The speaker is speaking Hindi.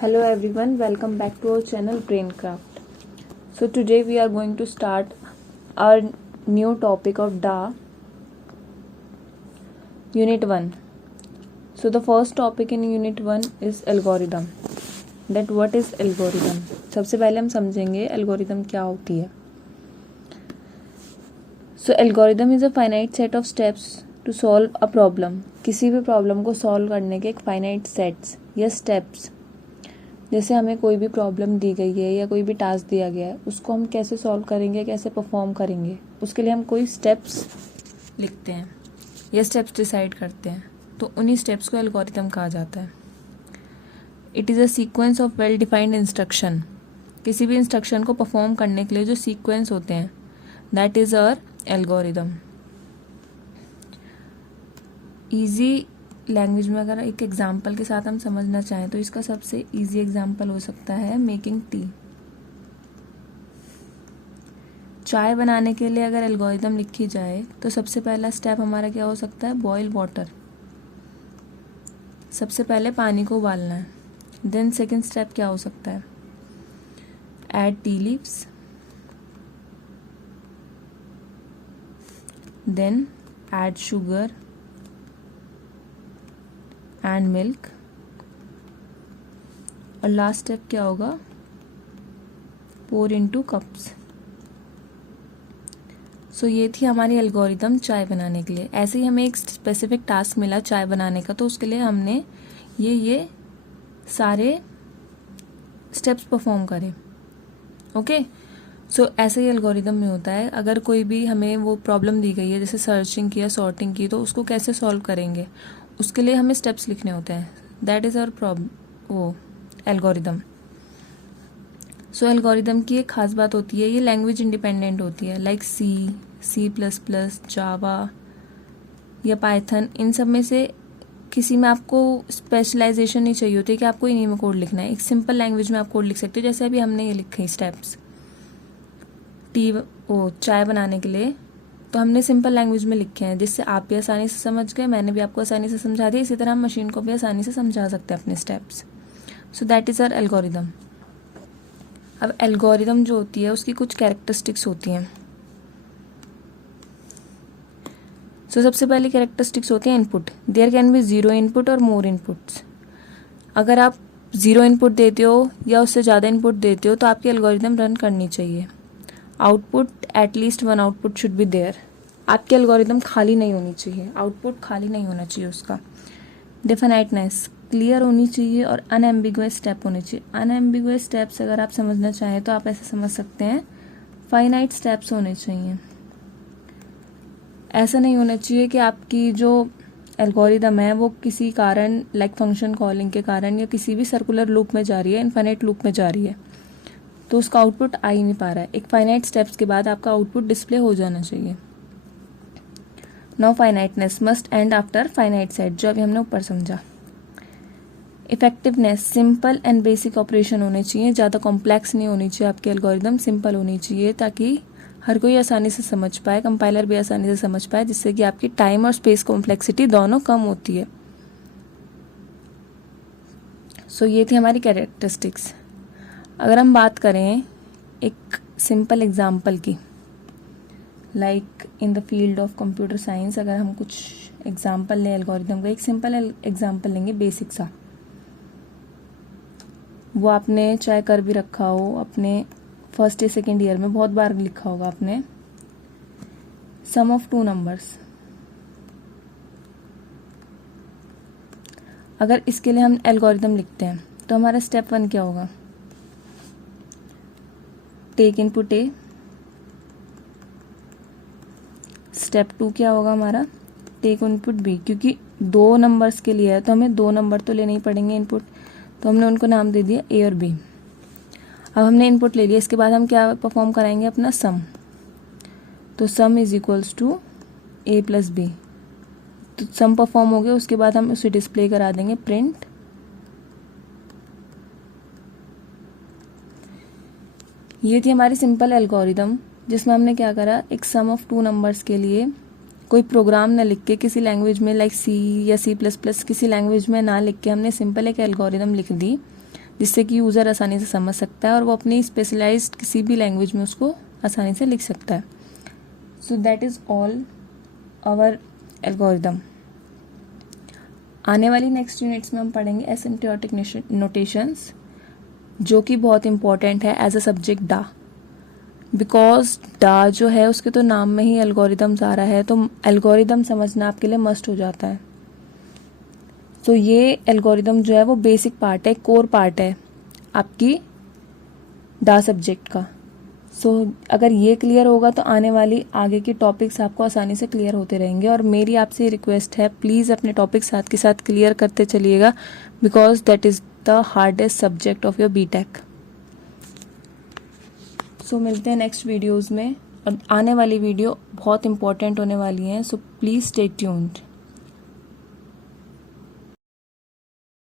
Hello everyone, welcome back to our channel Braincraft. So today we are going to start our new topic of DA Unit 1. So the first topic in Unit 1 is algorithm. That what is algorithm? सबसे पहले हम समझेंगे algorithm क्या होती है. So algorithm is a finite set of steps to solve a problem. किसी भी प्रॉब्लम को सॉल्व करने के एक फाइनाइट सेट्स या स्टेप्स. जैसे हमें कोई भी प्रॉब्लम दी गई है या कोई भी टास्क दिया गया है, उसको हम कैसे सॉल्व करेंगे, कैसे परफॉर्म करेंगे, उसके लिए हम कोई स्टेप्स लिखते हैं या स्टेप्स डिसाइड करते हैं. तो उन्हीं स्टेप्स को एल्गोरिथम कहा जाता है. It is a sequence of well defined instruction. किसी भी इंस्ट्रक्शन को परफॉर्म करने के लिए जो सीक्वेंस होते हैं, that is our algorithm. Easy language में अगर एक एग्जाम्पल के साथ हम समझना चाहें तो इसका सबसे इजी एग्जाम्पल हो सकता है मेकिंग टी. चाय बनाने के लिए अगर एल्गोरिथम लिखी जाए तो सबसे पहला स्टेप हमारा क्या हो सकता है, बॉयल वाटर. सबसे पहले पानी को उबालना है. देन सेकंड स्टेप क्या हो सकता है, add tea leaves. Then add sugar and milk. और लास्ट स्टेप क्या होगा, पोर इनटू कप्स. सो ये थी हमारी एल्गोरिथम चाय बनाने के लिए. ऐसे ही हमें एक स्पेसिफिक टास्क मिला चाय बनाने का, तो उसके लिए हमने ये सारे स्टेप्स परफॉर्म करे. ओके, सो ऐसे ही एल्गोरिथम में होता है. अगर कोई भी हमें वो प्रॉब्लम दी गई है, जैसे सर्चिंग की या सॉर्टिंग की, तो उसको कैसे सॉल्व करेंगे, उसके लिए हमें स्टेप्स लिखने होते हैं. That is our algorithm. So algorithm की एक खास बात होती है, ये लैंग्वेज इंडिपेंडेंट होती है. लाइक C++, जावा या पाइथन, इन सब में से किसी में आपको स्पेशलाइजेशन नहीं चाहिए होती कि आपको इन्हीं में कोड लिखना है. एक सिंपल लैंग्वेज में आप कोड लिख सकते हो. जैसे अभी हमने ये लिखे स्टेप्स चाय बनाने के लिए, तो हमने सिंपल लैंग्वेज में लिखे हैं, जिससे आप भी आसानी से समझ गए, मैंने भी आपको आसानी से समझा दिया. इसी तरह हम मशीन को भी आसानी से समझा सकते हैं अपने steps. So that is our algorithm. अब एल्गोरिथम जो होती है उसकी कुछ कैरेक्टरिस्टिक्स होती हैं. सो सबसे पहली कैरेक्टरिस्टिक्स होती है input. There can be 0 input or more inputs. अगर आप 0 इनपुट देते हो या उससे ज़्यादा इनपुट देते हो तो आपकी एल्गोरिथम रन करनी चाहिए. आउटपुट, एटलीस्ट 1 आउटपुट शुड बी देयर. आपकी एल्गोरिथम खाली नहीं होनी चाहिए, आउटपुट खाली नहीं होना चाहिए उसका. डेफिनाइटनेस, क्लियर होनी चाहिए और अनएम्बिगुअस स्टेप होने चाहिए. अनएम्बिगुअस स्टेप्स अगर आप समझना चाहें तो आप ऐसे समझ सकते हैं, फाइनाइट स्टेप्स होने चाहिए. ऐसा नहीं होना चाहिए कि आपकी जो एल्गोरिथम है वो किसी कारण, लाइक फंक्शन कॉलिंग के कारण या किसी भी सर्कुलर लूप में जा रही है, इनफाइनाइट लूप में जा रही है, तो उसका आउटपुट आ ही नहीं पा रहा है. एक फाइनाइट स्टेप्स के बाद आपका आउटपुट डिस्प्ले हो जाना चाहिए. No finiteness must end after finite set, जो अभी हमने ऊपर समझा. Effectiveness, simple and basic operation होने चाहिए, ज़्यादा कॉम्प्लेक्स नहीं होनी चाहिए आपकी एल्गोरिथम, सिंपल होनी चाहिए ताकि हर कोई आसानी से समझ पाए, कंपाइलर भी आसानी से समझ पाए, जिससे कि आपकी टाइम और स्पेस कॉम्प्लेक्सिटी दोनों कम होती है. सो ये थी हमारी कैरेक्टरिस्टिक्स. अगर हम बात करें एक सिंपल एग्जाम्पल की, like in the field of computer science, अगर हम कुछ एग्जाम्पल लें एल्गोरिथम का, एक सिंपल एग्जाम्पल लेंगे बेसिक सा. वो आपने चाहे कर भी रखा हो अपने फर्स्ट या सेकेंड ईयर में, बहुत बार लिखा होगा आपने. सम ऑफ 2 नंबर्स. अगर इसके लिए हम एल्गोरिथम लिखते हैं तो हमारा स्टेप 1 क्या होगा, टेक इनपुट ए. स्टेप 2 क्या होगा हमारा, टेक इनपुट बी. क्योंकि 2 नंबर्स के लिए है तो हमें 2 नंबर तो लेने ही पड़ेंगे इनपुट, तो हमने उनको नाम दे दिया ए और बी. अब हमने इनपुट ले लिया, इसके बाद हम क्या परफॉर्म कराएंगे, अपना सम. तो sum is equals to A plus B. तो सम परफॉर्म हो गया, उसके बाद हम उसे डिस्प्ले करा देंगे प्रिंट. ये थी हमारी सिंपल एल्गोरिथम, जिसमें हमने क्या करा, एक सम ऑफ 2 नंबर्स के लिए कोई प्रोग्राम ना लिख के, किसी लैंग्वेज में लाइक C या C++ किसी लैंग्वेज में ना लिख के, हमने सिंपल एक एल्गोरिथम लिख दी जिससे कि यूज़र आसानी से समझ सकता है और वो अपनी स्पेशलाइज्ड किसी भी लैंग्वेज में उसको आसानी से लिख सकता है. So that is all our algorithm. आने वाली नेक्स्ट यूनिट्स में हम पढ़ेंगे एसिम्प्टोटिक नोटेशंस, जो कि बहुत इंपॉर्टेंट है एज अ सब्जेक्ट डा. बिकॉज डा जो है उसके तो नाम में ही एल्गोरिदम्स आ रहा है, तो एल्गोरिदम समझना आपके लिए मस्ट हो जाता है. तो ये एल्गोरिदम जो है वो बेसिक पार्ट है, कोर पार्ट है आपकी डा सब्जेक्ट का. सो अगर ये क्लियर होगा तो आने वाली आगे की टॉपिक्स आपको आसानी से क्लियर होते रहेंगे. और मेरी आपसे रिक्वेस्ट है, प्लीज़ अपने टॉपिक साथ के साथ क्लियर करते चलिएगा, because that is the hardest subject of your BTech. So मिलते हैं नेक्स्ट वीडियोज़ में, और आने वाली वीडियो बहुत इंपॉर्टेंट होने वाली हैं. So please stay tuned.